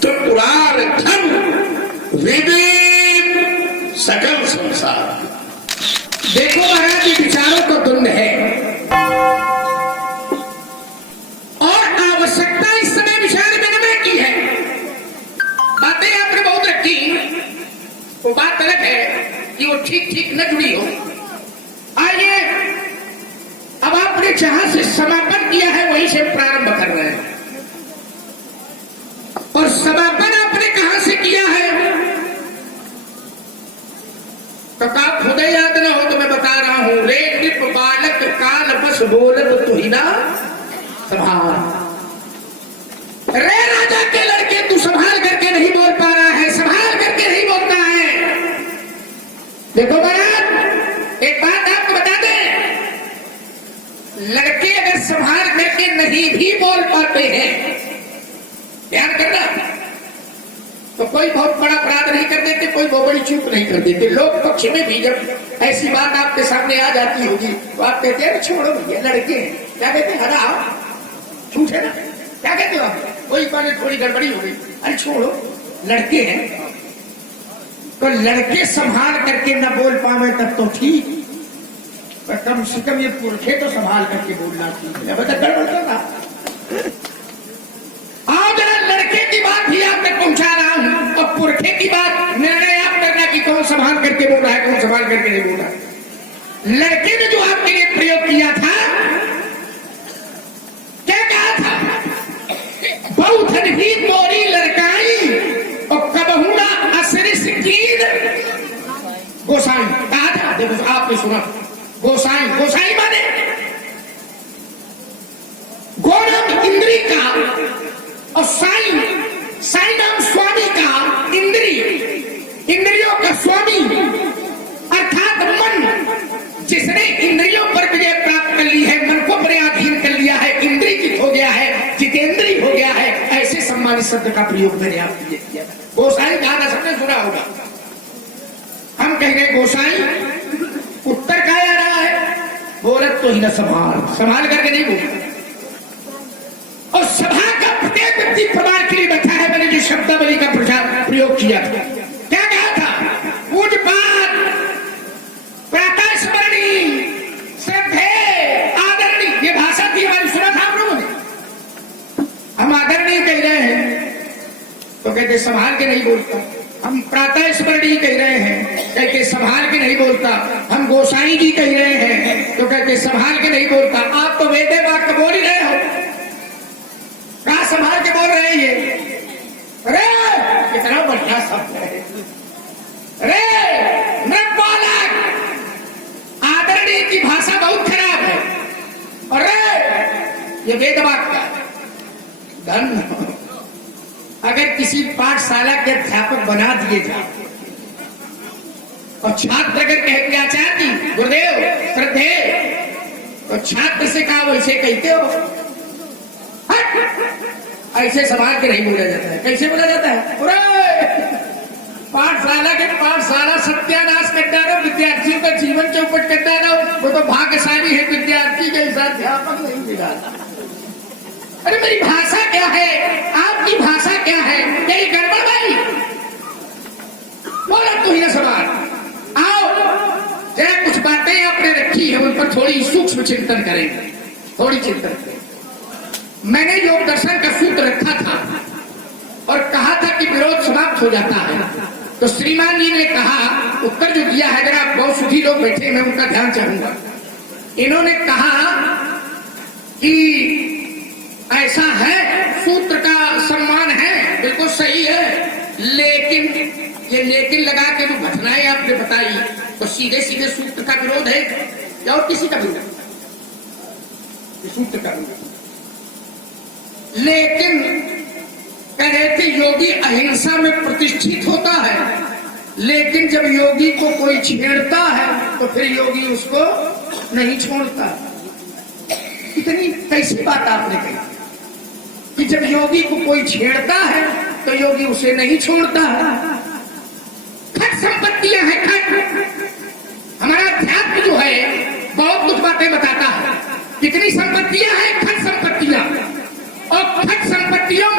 त्रिपुरार धन विवेक सकल संसार। देखो महाराज, ये विचारों का द्वंद है और आवश्यकता इस समय विचार विनिमय की है। बातें आपने बहुत रखी, वो बात गलत है कि वो ठीक ठीक न जुड़ी हो। आइए, अब आपने जहां से समापन किया है वहीं से प्रारंभ कर रहे हैं। और समापन आपने कहां से किया है तो का खुद याद ना हो तो मैं बता रहा हूं। रे नृप बालक काल बस बोलत तो ही ना संभाल। रे राजा के लड़के, तू संभाल करके नहीं बोल पा रहा है, संभाल करके नहीं बोलता है। देखो महाराज, एक बात आपको बता दें, लड़के अगर संभाल करके नहीं भी बोल पाते हैं, ध्यान करना, तो कोई बहुत बड़ा अपराध नहीं कर देते, कोई बहुत बड़ी चूक नहीं कर देते। लोक पक्ष में भी जब ऐसी बात आपके सामने आ जाती होगी तो आप कहते हैं छोड़ो भैया, लड़के हैं, क्या कहते हैं, हटाओ, झूठ है ना, क्या कहते हो आप, कोई बात थोड़ी गड़बड़ी हो गई, अरे छोड़ो, लड़के हैं। तो लड़के संभाल करके न बोल पावे तब तो ठीक, पर कम से कम ये पुरखे तो संभाल करके बोलना चाहिए। बता गड़बड़ ना, लड़के की बात भी आप तक पहुंचा रहा हूं और पुरखे की बात निर्णय आप करना कि कौन संभाल करके बोल रहा है, कौन संभाल करके नहीं बोल रहा है। लड़के ने जो आपके लिए प्रयोग किया था, क्या कहा था, बहुत ही तोरी लड़काई और कबहुना असरिस कीद गोसाई कहा था। देखो आपने सुना, गोसाई, गोसाई माने गोनाम इंद्री का और साई, साई नाम स्वामी का, इंद्री, इंद्रियों का स्वामी अर्थात मन। जिसने इंद्रियों पर विजय प्राप्त कर ली है, मन को अपने अधीन कर लिया है, इंद्रियकृत हो गया है, जितेंद्री हो गया है, ऐसे सम्मानित शब्द का प्रयोग मैंने आपके लिए किया। गोसाई कहा सबने सुना होगा। हम कह रहे गोसाई, उत्तर क्या आ रहा है, बोलत तो ही न संभाल, संभाल करके नहीं बोल। और सभा का प्रत्येक व्यक्ति प्रमाण के लिए बैठा है। मैंने जो शब्दावली का प्रचार प्रयोग किया था, क्या कहा था, पूज्यपाद, प्रातः स्मरणी, श्रद्धे, आदरणीय, ये भाषा थी हमारी, सुना था आप लोगों ने। हम आदरणीय कह रहे हैं तो कहते संभाल के नहीं बोलता। हम प्रातः स्मरणी कह रहे हैं, कहते संभाल के नहीं बोलता। हम गोसाई जी कह रहे हैं तो कहते संभाल के नहीं बोलता। आप तो वेदे वाक्य बोल ही रहे हो, कहा संभाल के बोल रहे हैं ये। अरे कितना बढ़िया शब्द है, अरे मृतपालक, आदरणीय की भाषा बहुत खराब है। अरे ये वेदवाक्य धन, अगर किसी पाठशाला के अध्यापक बना दिए जाए और छात्र अगर कह के आचार्य गुरुदेव श्रद्धे, तो छात्र से कहा वैसे कहते हो, ऐसे समाज के नहीं बोला जाता है। कैसे बोला जाता है, पाठशाला के पाठशाला सत्यानाश कर डालो, विद्यार्थियों का जीवन चौपट कर डालो। वो तो भाग्यशाली है विद्यार्थी के साथ अध्यापक नहीं मिला। अरे मेरी भाषा क्या है, आपकी भाषा क्या है, यही गड़बड़ भाई, बोला तो ही ना सवाल। आओ जरा कुछ बातें आपने रखी है उन पर थोड़ी सूक्ष्म चिंतन करेंगे, थोड़ी चिंतन करेंगे। मैंने योग दर्शन का सूत्र रखा था और कहा था कि विरोध समाप्त हो जाता है। तो श्रीमान जी ने कहा, उत्तर जो दिया है, जरा बहुत सुधी लोग बैठे, मैं उनका ध्यान चाहूंगा। इन्होंने कहा कि ऐसा है, सूत्र का सम्मान है, बिल्कुल सही है, लेकिन ये लेकिन लगा के जो घटनाएं आपने बताई तो सीधे सीधे सूत्र का विरोध है या और किसी का विरोध, सूत्र का विरोध। लेकिन कह रहे थे योगी अहिंसा में प्रतिष्ठित होता है, लेकिन जब योगी को कोई छेड़ता है तो फिर योगी उसको नहीं छोड़ता। इतनी कैसी बात आपने कही कि जब योगी को कोई छेड़ता है तो योगी उसे नहीं छोड़ता है। खट संपत्तियां हैं, खट। हमारा अध्यात्म जो है बहुत कुछ बातें बताता है। कितनी संपत्तियां हैं, खट संपत्तियां, और खट संपत्तियों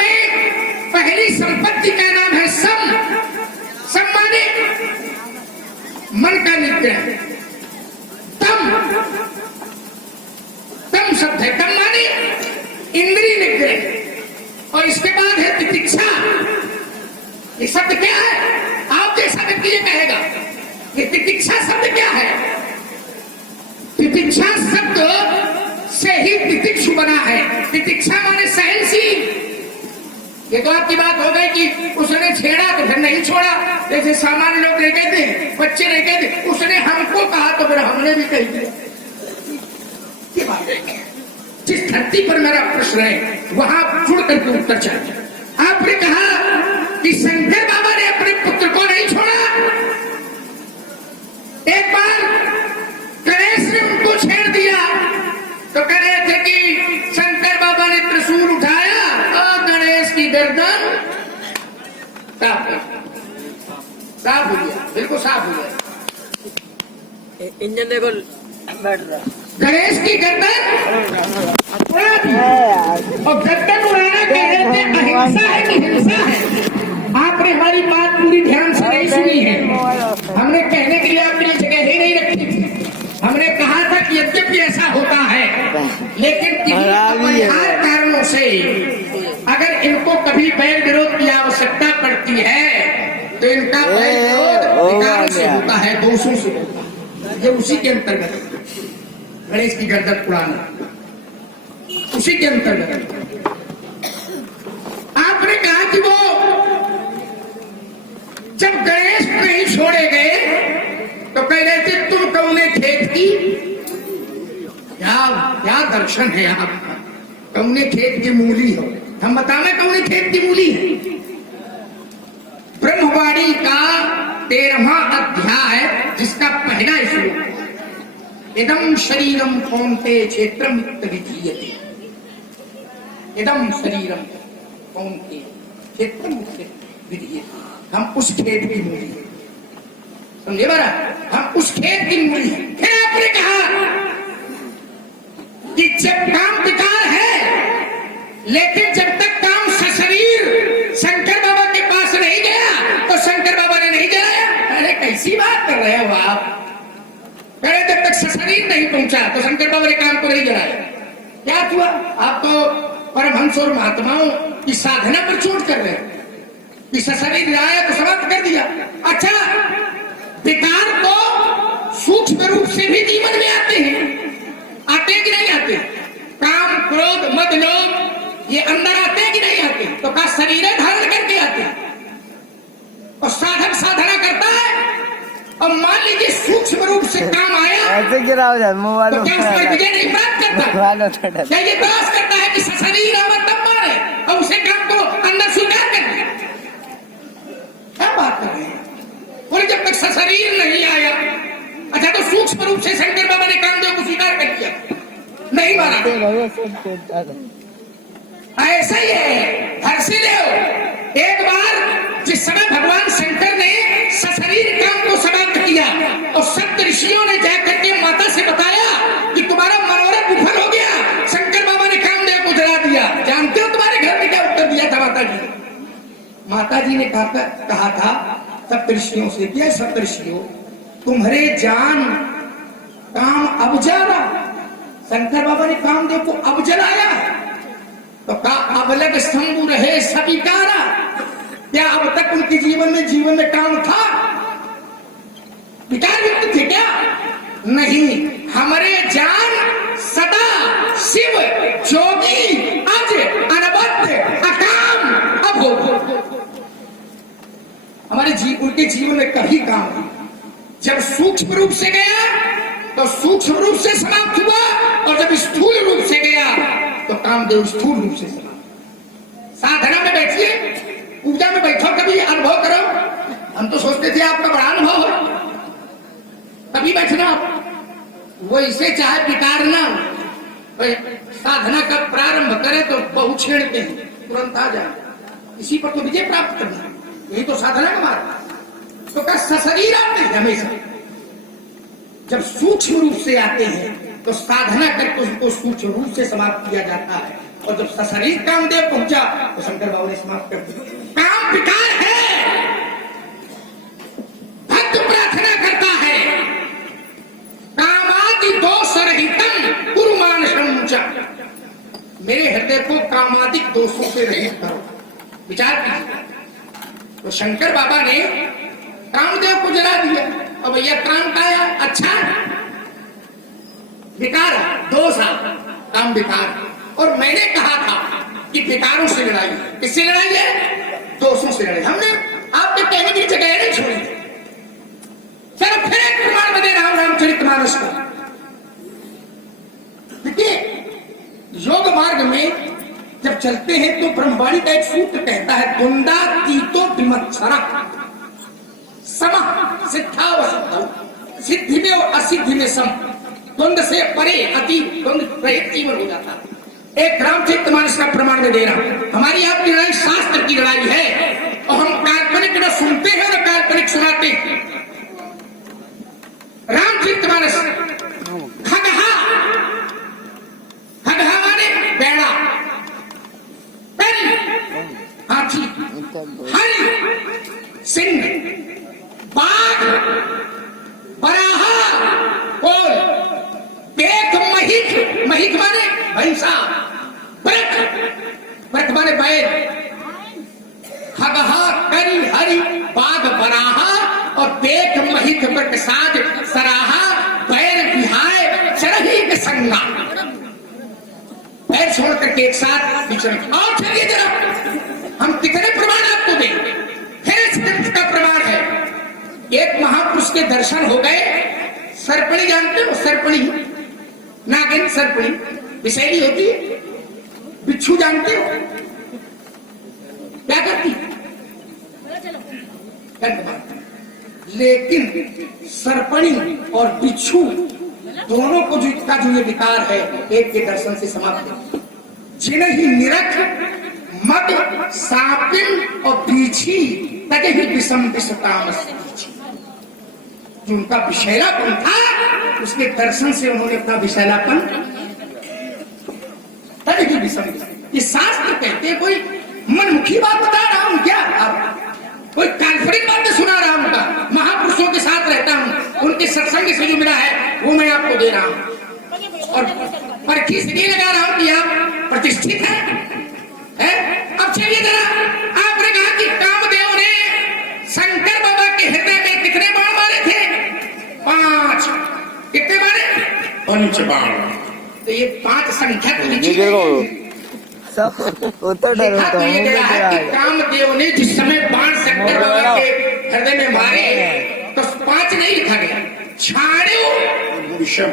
शब्द है। कम माने इंद्रिय निग्रह, और इसके बाद है तितिक्षा। ये शब्द क्या है? आप जैसा व्यक्ति ये कहेगा ये तितिक्षा शब्द क्या है? तितिक्षा शब्द से ही तितिक्षु बना है। तितिक्षा माने सहनशील। ये तो आपकी बात हो गई कि उसने छेड़ा तो फिर नहीं छोड़ा, जैसे सामान्य लोग नहीं कहते, बच्चे नहीं कहते, उसने हमको कहा तो फिर हमने भी कह दिया। ये बात है। जिस धरती पर मेरा प्रश्न है वहां जुड़ करके उत्तर चाहिए। आपने कहा कि शंकर बाबा ने अपने पुत्र को नहीं छोड़ा। एक बार गणेश ने उनको छेड़ दिया तो कह रहे थे कि शंकर बाबा ने त्रिशूल उठाया और गणेश की गर्दन साफ हो गया, बिल्कुल साफ हो गया। इंजन लेवल बैठ रहा, गणेश की गर्दन उड़ा दी। और गर्दन उड़ाना कह रहे थे अहिंसा है कि हिंसा है? आपने हमारी बात पूरी ध्यान से नहीं सुनी है। हमने कहने के लिए आपके लिए जगह ही नहीं रखी थी। हमने कहा था कि यद्यपि ऐसा होता है लेकिन किन्हीं अपरिहार्य कारणों से अगर इनको कभी बैर विरोध की आवश्यकता पड़ती है तो इनका बैर विरोध अधिकारों से होता है, दोषों से होता है। ये उसी के अंतर्गत गणेश की गर्दन उड़ाना, उसी के अंतर्गत। आपने कहा कि वो जब गणेश नहीं छोड़े गए तो कह रहे थे तुम कौने खेत की। क्या दर्शन है आपका? कौने खेत की मूली हो। हम बतावे कौने खेत की मूली है। ब्रह्मवाणी का 13वां अध्याय जिसका पहला श्लोक, इदम शरीरम कौन्ते क्षेत्रम विधीयते। इदम शरीरम कौन्ते क्षेत्रम विधीयते। हम उस खेत की मूली है, समझे बारा? हम उस खेत की मूली है। फिर आपने कहा कि जब काम विकार है लेकिन जब तक काम सशरीर शंकर बाबा के पास नहीं गया तो शंकर बाबा ने नहीं जलाया। अरे कैसी बात कर रहे हो आप? अरे जब तक सशरीर नहीं पहुंचा तो शंकर बाबा ने काम को नहीं जलाया। क्या हुआ? आप तो परमहंस और महात्माओं की साधना पर चोट कर रहे हैं कि सशरीर आया तो समाप्त कर दिया। अच्छा, विकार तो सूक्ष्म रूप से भी जीवन में आते हैं, आते कि नहीं आते? काम, क्रोध, मद, लोभ ये अंदर आते कि नहीं आते? तो का शरीर धारण करके आते हैं। और साधक साधना करता है और मान लीजिए सूक्ष्म रूप से काम आया ऐसे गिरा हो जाए मोबाइल तो क्या उस पर विजय नहीं प्राप्त करता? क्या ये प्रयास करता है कि शरीर आवर तब मारे और उसे काम को अंदर स्वीकार कर दे? क्या बात कर रहे हैं? और जब तक सशरीर नहीं आया, अच्छा तो सूक्ष्म रूप से शंकर बाबा ने कामदेव को स्वीकार कर दिया, नहीं मारा। ऐसा ही है हर्षिदेव। एक बार जिस समय भगवान शंकर ने सशरीर काम को समाप्त किया और सप्त ऋषियों ने जाकर के माता से बताया कि तुम्हारा मनोरथ विफल हो गया, शंकर बाबा ने कामदेव को जला दिया। जानते हो तुम्हारे घर में क्या उत्तर दिया था माता जी? माता जी ने कहा था सप्तऋषियों से, क्या सप्तऋषियों तुम्हारे जान काम अब जला। शंकर बाबा ने कामदेव को अब जलाया तो का अब लग स्तंभ रहे सविकारा। क्या अब तक उनके जीवन में काम था? विकार व्यक्ति थे क्या? नहीं, हमारे जान सदा शिव जोगी अज अनबद्ध अकाम अभोग। हमारे उनके जीवन में कभी काम नहीं। जब सूक्ष्म रूप से गया तो सूक्ष्म रूप से समाप्त हुआ और जब स्थूल रूप से गया तो कामदेव स्थूल रूप से समाप्त। साधना में बैठिए, पूजा में बैठो, कभी अनुभव करो। हम तो सोचते थे आपका बड़ा अनुभव हो, तभी बैठना। वो इसे चाहे विकार ना साधना का प्रारंभ करे तो बहु छेड़ते हैं, तुरंत आ जाए। इसी पर तो विजय प्राप्त करना, यही तो साधना का मार्ग। तो क्या सशरीर आते हैं हमेशा? जब सूक्ष्म रूप से आते हैं तो साधना करके उसको सूक्ष्म रूप से समाप्त किया जाता है। और जब सशरीर कामदेव पहुंचा तो शंकर बाबा ने समाप्त कर दिया। काम विकार है, भक्त प्रार्थना करता है कामादि दोष रहितम कुरु मानसम च। मेरे हृदय को कामादिक दोषों से रहित करो। विचार कीजिए, तो शंकर बाबा ने कामदेव को जला दिया और भैया काम का आया, अच्छा विकार दोष आ, काम विकार। और मैंने कहा था कि विकारों से लड़ाई, किससे लड़ाई है? दोषों से लड़ाई। हमने आपके कहने की जगह नहीं छोड़ी। चलो फिर एक प्रमाण में दे रहा हूं रामचरितमानस को। देखिए, योग मार्ग में जब चलते हैं तो ब्रह्मवाणी का एक सूत्र कहता है, द्वंदा तीतो विमत्सरा सम सिद्धावसिद्ध, सिद्धि में और असिद्धि में सम, द्वंद से परे अति द्वंद रहित जीवन हो जाता है। एक रामचरितमानस का प्रमाण में दे रहा हूं। हमारी आपकी लड़ाई शास्त्र की लड़ाई है और हम काल्पनिक न सुनते हैं न काल्पनिक सुनाते हैं। रामचरितमानस, खगहा, खगहा माने बैड़ा, पैल हाथी, हरि सिंह, बाघ, बराहा, कोल, देख महिक, महिक माने भैंसा, व्रत माने बैल, खगहा, करी, हरि, बाघ, बराहा और देख महिक प्रसाद सराहा, पैर विहाय चढ़ी के संगा, पैर छोड़ करके एक साथ विचरण। और चलिए जरा हम कितने प्रमाण आपको दें। फिर इस ग्रंथ का प्रमाण है, एक महापुरुष के दर्शन हो गए। सर्पणी जानते हो? सर्पणी, नागिन सर्पणी विषैली होती है। बिच्छू जानते हो क्या करती? लेकिन सर्पणी और बिच्छू दोनों को जो ये विकार है, एक के दर्शन से समाप्त है। जिन्हें ही निरख मद सापिन और पीछी तके ही विषम विषताम, जो उनका विषैलापन था उसके दर्शन से उन्होंने अपना विषैलापन तके ही विषम। ये शास्त्र कहते हैं, कोई मनमुखी बात बता रहा हूं क्या? कोई काल्पनिक बातें सुना रहा हूं का? महापुरुषों के साथ रहता हूं, उनके सत्संग से जो मिला है वो मैं आपको दे रहा हूं और परखी इसलिए लगा रहा हूं कि आप प्रतिष्ठित है? अब चलिए जरा, आपने कहा कि कामदेव ने शंकर बाबा के हृदय में कितने बाण मारे थे? 5। कितने मारे? 5 बाण। तो ये 5 संख्या तो लिखी तो डर लिखा तो ये गया है कि कामदेव ने जिस समय बाण शंकर बाबा के हृदय में मारे तो 5 नहीं लिखा गया, छाड़ो विषम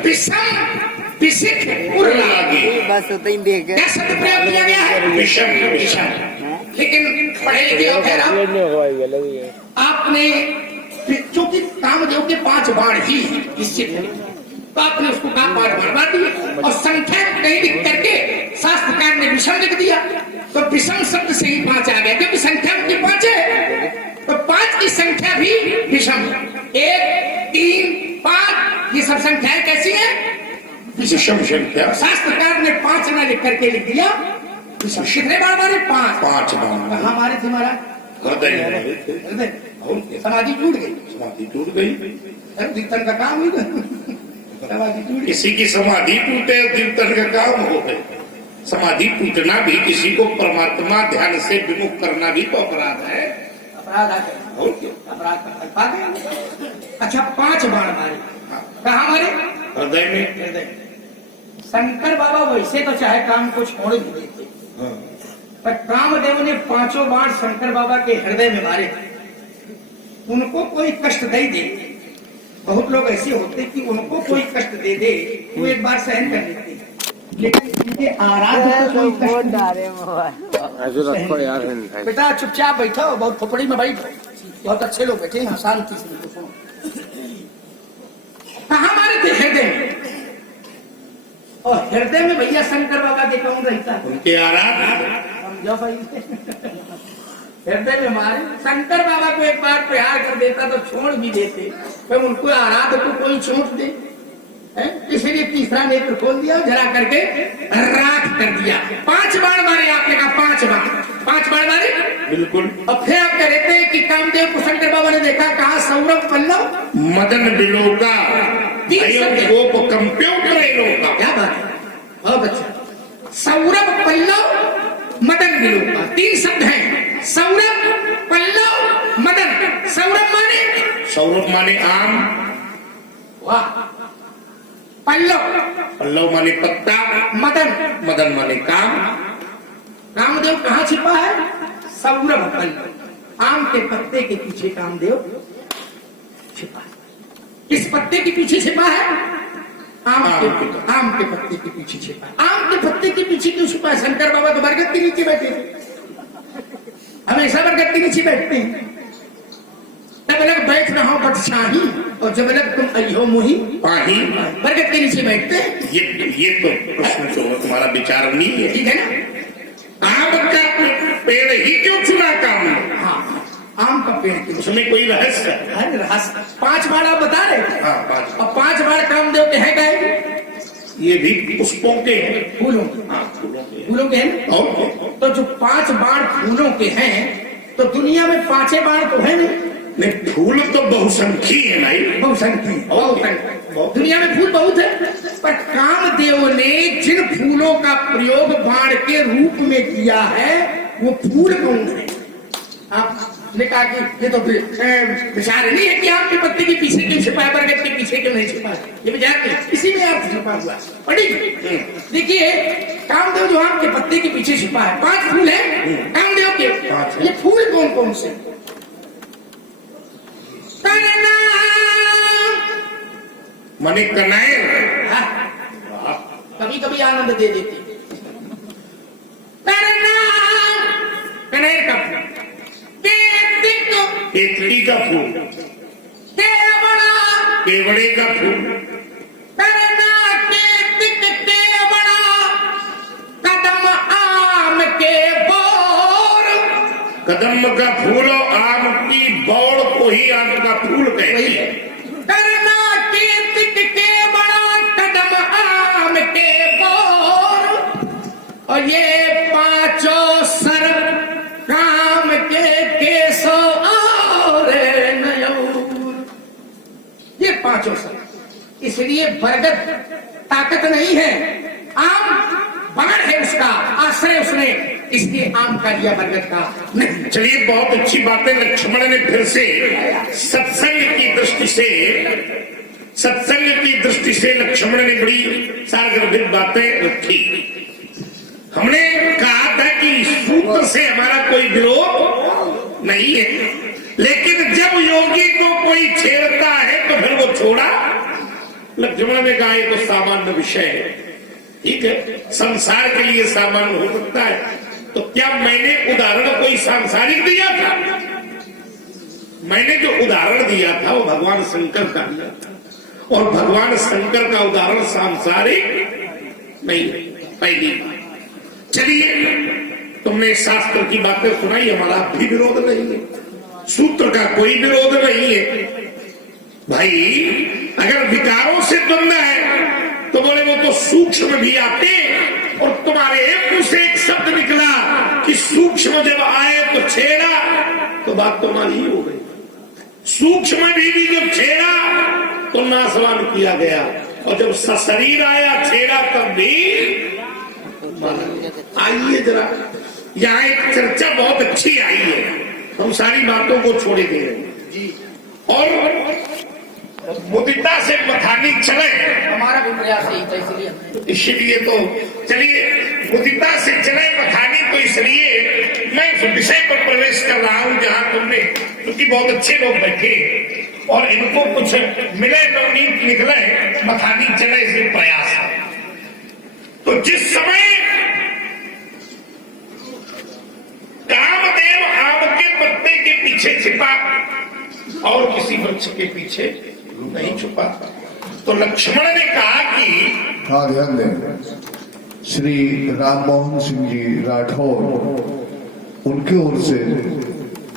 विशिख उर्लागे, बस उतना ही देख क्या शब्द प्रयोग किया गया है? विषम विषम। लेकिन पढ़े लिखे हो खैर आपने, क्योंकि कामदेव के 5 बाण ही निश्चित है, तो आपने उसको कहा 5 बाण मार दिए और संख्या नहीं लिख करके शास्त्रकार ने विषम लिख दिया। तो विषम शब्द से ही 5 आ गया, क्योंकि संख्या उनकी 5 है, तो 5 की संख्या भी विषम है। 1, 3, 5 ये सब संख्याएं कैसी है? विषम संख्या। शास्त्रकार ने 5 ना लिख करके लिख दिया विषम। कितने बाण मारे? 5 बाण। कहाँ मारे थे महाराज? हृदय। समाधि टूट गई, समाधि टूट गई। कीर्तन का काम हुई, समाधि टूट गई। किसी की समाधि टूटे कीर्तन का काम हो गए। समाधि टूटना भी किसी को परमात्मा ध्यान से विमुख करना भी तो अपराध है। अपराध अपराध का फल पा गए। अच्छा, 5 बाण मारे, कहाँ मारे? हृदय में। हृदय। शंकर बाबा वैसे तो चाहे काम को छोड़ भी देते, पर कामदेव ने 5 बाण शंकर बाबा के हृदय में मारे। उनको कोई कष्ट नहीं दे। बहुत लोग ऐसे होते कि उनको कोई कष्ट दे दे वो एक बार सहन कर लेते, लेकिन इनके आराध्य को कोई कष्ट नहीं। बेटा चुपचाप बैठो, बहुत खोपड़ी में बैठो, बहुत अच्छे लोग बैठे हैं, शांति से सुनो। कहाँ मारे थे? हृदय में। और हृदय में भैया शंकर बाबा के कौन रहता है? उनके आराध्य। समझो भाई, हृदय में मारे। शंकर बाबा को एक बार प्यार कर देता तो छोड़ भी देते, पर उनको आराध्य को कोई छोड़ दे, इसलिए तीसरा नेत्र खोल दिया, जला करके राख कर दिया। 5 बाण मारे आपने कहा, 5 बाण मारे बिल्कुल। और फिर आप कह रहे थे कि कामदेव को शंकर बाबा ने देखा, कहा सौरभ पल्लव मदन बिलोका गोप कंप्यूटर। क्या बात है, बहुत अच्छा। सौरभ, पल्लव, मदन विलोका, 3 शब्द हैं। सौरभ, पल्लव, मदन। सौरभ माने आम, वाह। पल्लव माने पत्ता, मदन माने काम। कामदेव कहाँ छिपा है? सौरभ पल्लव। आम के पत्ते के पीछे कामदेव छिपा है। किस पत्ते के पीछे छिपा है? आम के पत्ते के पीछे छिपा है। आम के पत्ते के पीछे क्यों छिपा है? शंकर बाबा तो बरगद के नीचे बैठे थे, हमेशा बरगद के नीचे बैठते हैं। जब लग बैठ रहा हूं बटशाही, और जब लग तुम अयो मोही पाही, बरगद के नीचे बैठते हैं। ये तो प्रश्न जो तुम्हारा विचार नहीं है, ठीक है ना? आम का पेड़ ही क्यों चुना काम? हाँ, आम का पेड़ क्यों? उसमें कोई रहस्य है? रहस्य 5 बार आप बता रहे। हाँ, 5 और 5 बार कामदेव के हैं गए। ये भी पुष्पों के हैं, फूलों, फूलों के हैं। और तो जो 5 बाण फूलों के हैं, तो दुनिया में 5 बाण तो है नहीं। फूल तो बहुसंख्यी है भाई, बहुसंख्यी। दुनिया में फूल बहुत है, पर कामदेव ने जिन फूलों का प्रयोग बाण के रूप में किया है, वो फूल कौन है? आपने कहा कि ये तो विचार नहीं है कि आपके पत्ते के पीछे क्यों छिपा है, बरगद के पीछे क्यों नहीं छिपा है। ये विचार नहीं, इसी में अर्थ छिपा हुआ है। पढ़िए, देखिए, कामदेव जो आम के पत्ते के पीछे छिपा है, 5 फूल है कामदेव के। ये फूल कौन कौन से? मने कनाइल, कभी कभी आनंद दे देती। कनेर का फूल, केतली का फूल, केवड़े का फूल, कदम आम के बोर। कदम का फूल और आम की बौड़ को ही आम का फूल कहते हैं। करना कीर्तिक के बड़ा कदम आम के बोर, और ये 5 सर काम के केसो और नयूर। ये 5 सर, इसलिए बरगद ताकत नहीं है, आम बाण है उसका आश्रय, उसने इसलिए आम का लिया, बरगद का नहीं। चलिए, बहुत अच्छी बातें लक्ष्मण ने फिर से सत्संग की दृष्टि से लक्ष्मण ने बड़ी सारगर्भित बातें रखी। हमने कहा था कि सूत्र से हमारा कोई विरोध नहीं है, लेकिन जब योगी को कोई छेड़ता है तो फिर वो छोड़ा। लक्ष्मण ने कहा ये तो सामान्य विषय है, ठीक है, संसार के लिए सामान्य हो सकता है। तो क्या मैंने उदाहरण कोई सांसारिक दिया था? मैंने जो उदाहरण दिया था वो भगवान शंकर का दिया था, और भगवान शंकर का उदाहरण सांसारिक नहीं है। पहली बात, चलिए, तुमने शास्त्र की बातें सुनाई, हमारा भी विरोध नहीं है, सूत्र का कोई विरोध नहीं है। भाई, अगर विकारों से द्वंद्व है तो बोले वो तो सूक्ष्म भी आते, और तुम्हारे मुंह से एक शब्द निकला कि सूक्ष्म जब आए तो छेड़ा, तो बात तुम्हारी ही हो गई। सूक्ष्म भी जब छेड़ा तो नासवान किया गया, और जब सशरीर आया छेड़ा तब भी। आइए जरा, यहाँ एक चर्चा बहुत अच्छी आई है, हम सारी बातों को छोड़े दे रहे हैं, और मुदिता से मथानी चले, हमारा भी प्रयास यही था, इसलिए इसलिए तो चलिए, मुदिता से चले मथानी, तो इसलिए मैं इस विषय पर प्रवेश कर रहा हूं जहां तुमने, क्योंकि बहुत अच्छे लोग बैठे और इनको कुछ मिले नवनीत निकले, मथानी चले से प्रयास है। तो जिस समय कामदेव आम के पत्ते के पीछे छिपा और किसी वृक्ष के पीछे नहीं छुपा, तो लक्ष्मण ने कहा कि हाँ, ध्यान दें, श्री राम मोहन सिंह जी राठौर, उनकी ओर से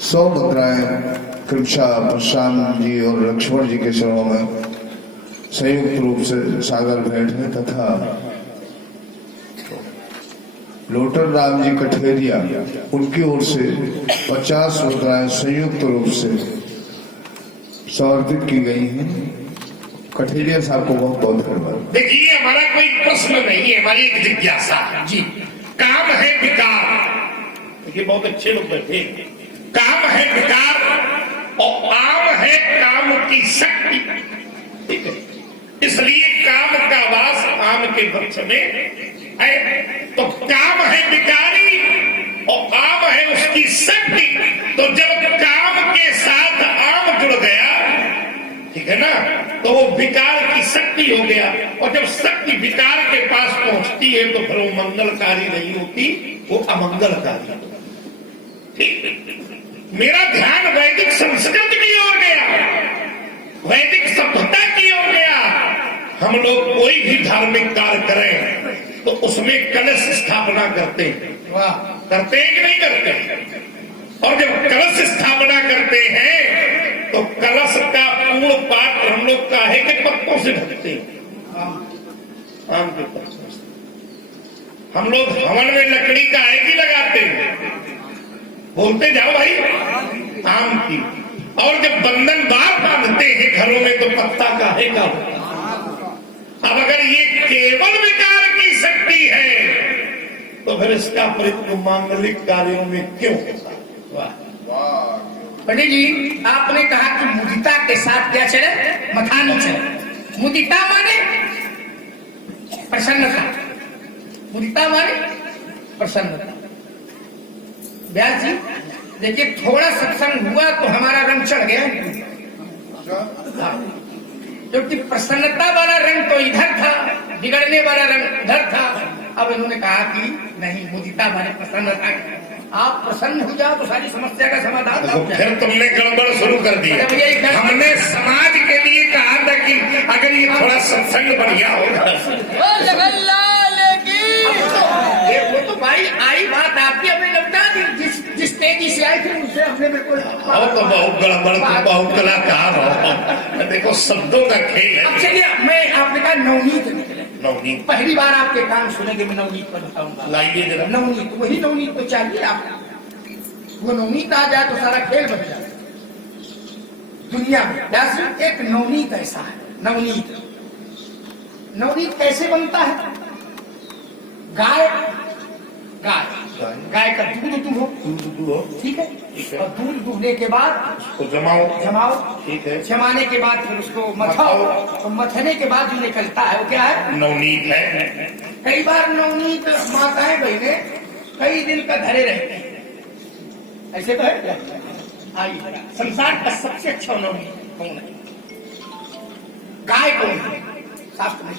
100 मुद्राएं क्रमशः प्रशांत जी और लक्ष्मण जी के चरणों में संयुक्त रूप से सागर भेंट है, तथा लोटर राम जी कठेरिया, उनकी ओर से 50 मुद्राएं संयुक्त रूप से समर्पित की गई हैं। कठेरिया साहब को बहुत बहुत धन्यवाद। देखिए, हमारा कोई प्रश्न नहीं है, हमारी एक जिज्ञासा है। जी काम है विकार, ये बहुत अच्छे लोग बैठे हैं। काम है विकार और आम है काम की शक्ति, ठीक है। इसलिए काम का वास आम के वृक्ष में है। तो काम है विकारी और आम है उसकी शक्ति। तो जब काम के साथ आम जुड़ गया, ठीक है ना, तो वो विकार की शक्ति हो गया। और जब शक्ति विकार के पास पहुंचती है तो फिर वो मंगलकारी नहीं होती, वो अमंगलकारी होती। ठीक, मेरा ध्यान वैदिक संस्कृत की ओर गया, वैदिक सभ्यता की ओर गया। हम लोग कोई भी धार्मिक कार्य करें तो उसमें कलश स्थापना करते हैं, वाह, करते हैं कि नहीं करते? और जब कलश स्थापना करते हैं तो कलश का पूर्ण पात्र हम लोग काहे के पत्तों से ढकते हैं, आम के पत्तों से। हम लोग हवन में लकड़ी का आएगी लगाते हैं, बोलते जाओ भाई, आम की। और जब बंधन बार बांधते हैं घरों में तो पत्ता काहे का होता। अब अगर ये केवल विकार की शक्ति है तो फिर इसका प्रयोग मांगलिक कार्यों में क्यों होता? पंडित जी, आपने कहा कि मुदिता के साथ क्या चले, मखानी चले। मुदिता माने प्रसन्नता, मुदिता माने प्रसन्नता। व्यास जी देखिए, थोड़ा सत्संग हुआ तो हमारा रंग चढ़ गया, क्योंकि प्रसन्नता वाला रंग तो इधर था, बिगड़ने वाला रंग उधर था। अब इन्होंने कहा कि नहीं, मुदिता माने प्रसन्नता। आप प्रसन्न हो जाओ तो सारी समस्या का समाधान हो जाए। फिर तुमने गड़बड़ शुरू कर दी। हमने समाज के लिए कहा था कि अगर ये थोड़ा सत्संग बढ़िया होगा। वो तो भाई आई बात आपकी, हमने लगता दी, जिस तेजी से आई थी उससे हमने बिल्कुल। तो बहुत गड़बड़, बहुत कलाकार हो। देखो शब्दों का खेल है। अब चलिए, मैं आपने कहा नवनीत निकले, नवनीत पहली बार आपके कान सुनेंगे, मैं नवनीत पर बताऊंगा। लाइए जरा। नवनीत, वही नवनीत तो चाहिए आपको। वो नवनीत आ जाए तो सारा खेल बन जाए दुनिया में। व्यास जी, एक नवनीत ऐसा है, नवनीत। नवनीत कैसे बनता है? गाय, गाय गाय का दूध दूहो, ठीक है। और दूध दूहने के बाद उसको जमाओ, ठीक है। जमाने के बाद फिर उसको मथाओ, और मथने के बाद जो निकलता है वो क्या है? नवनीत है। कई बार नवनीत माताएं बहने कई दिन का धरे रहते हैं, ऐसे तो है। आइए, संसार का सबसे अच्छा नवनीत कौन है? गाय कौन है? शास्त्र में